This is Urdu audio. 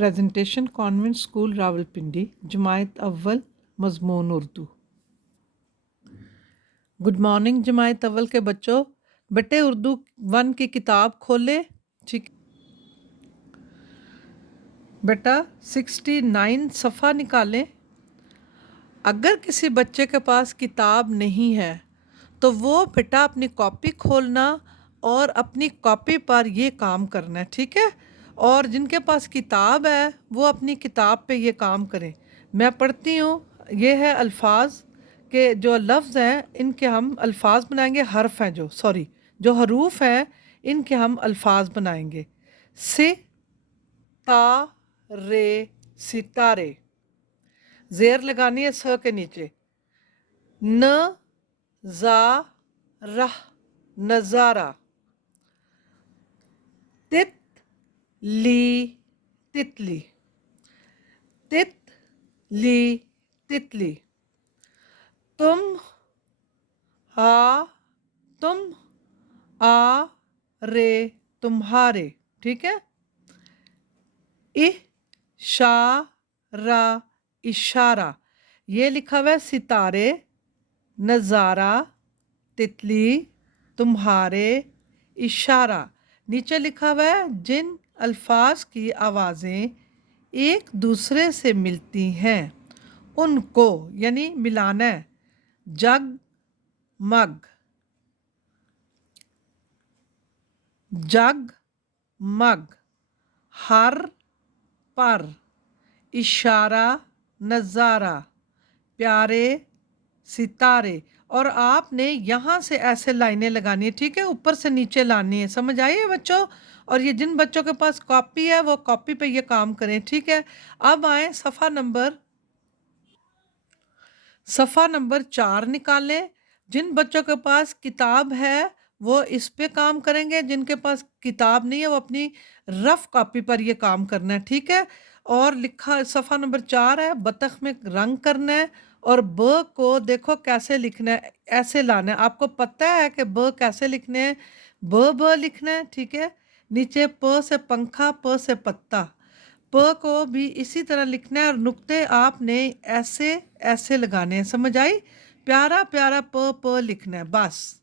پریزنٹیشن کانوینٹ اسکول راولپنڈی جماعت اول مضمون اردو۔ گڈ مارننگ جماعت اول کے بچوں، بیٹے اردو 1 کی کتاب کھولے۔ ٹھیک بیٹا 69 صفحہ نکالیں۔ اگر کسی بچے کے پاس کتاب نہیں ہے تو وہ بیٹا اپنی کاپی کھولنا اور اپنی کاپی پر یہ کام کرنا ہے، ٹھیک ہے؟ اور جن کے پاس کتاب ہے وہ اپنی کتاب پہ یہ کام کریں۔ میں پڑھتی ہوں، یہ ہے الفاظ کہ جو لفظ ہیں ان کے ہم الفاظ بنائیں گے، حرف ہیں جو حروف ہیں ان کے ہم الفاظ بنائیں گے۔ رے ستارے، زیر لگانی ہے س کے نیچے۔ رہ نظارہ، تتلی، تتلی، تم آ رے تمہارے، ٹھیک ہے؟ اشارہ، یہ لکھا ہوا ہے ستارے، نظارہ، تتلی، تمہارے، اشارہ۔ نیچے لکھا ہوا ہے جن الفاظ کی آوازیں ایک دوسرے سے ملتی ہیں ان کو یعنی ملانا ہے۔ جگ مگ، جگ مگ، ہر پر، اشارہ، نظارہ، پیارے، ستارے۔ اور آپ نے یہاں سے ایسے لائنیں لگانی ہے، ٹھیک ہے؟ اوپر سے نیچے لانی ہے، سمجھ آئیے بچوں؟ اور یہ جن بچوں کے پاس کاپی ہے وہ کاپی پہ یہ کام کریں، ٹھیک ہے؟ اب آئیں صفحہ نمبر 4 نکالیں۔ جن بچوں کے پاس کتاب ہے وہ اس پہ کام کریں گے، جن کے پاس کتاب نہیں ہے وہ اپنی رف کاپی پر یہ کام کرنا ہے، ٹھیک ہے؟ اور لکھا صفحہ نمبر 4 ہے، بطخ میں رنگ کرنا ہے اور ب کو دیکھو کیسے لکھنا ہے، ایسے لانا ہے۔ آپ کو پتہ ہے کہ ب کیسے لکھنے ہیں؟ ب لکھنا ہے، ٹھیک ہے؟ نیچے پ سے پنکھا، پ سے پتا، پ کو بھی اسی طرح لکھنا ہے اور نقطے آپ نے ایسے لگانے ہیں، سمجھ آئی؟ پیارا پیارا پ لکھنا ہے، بس۔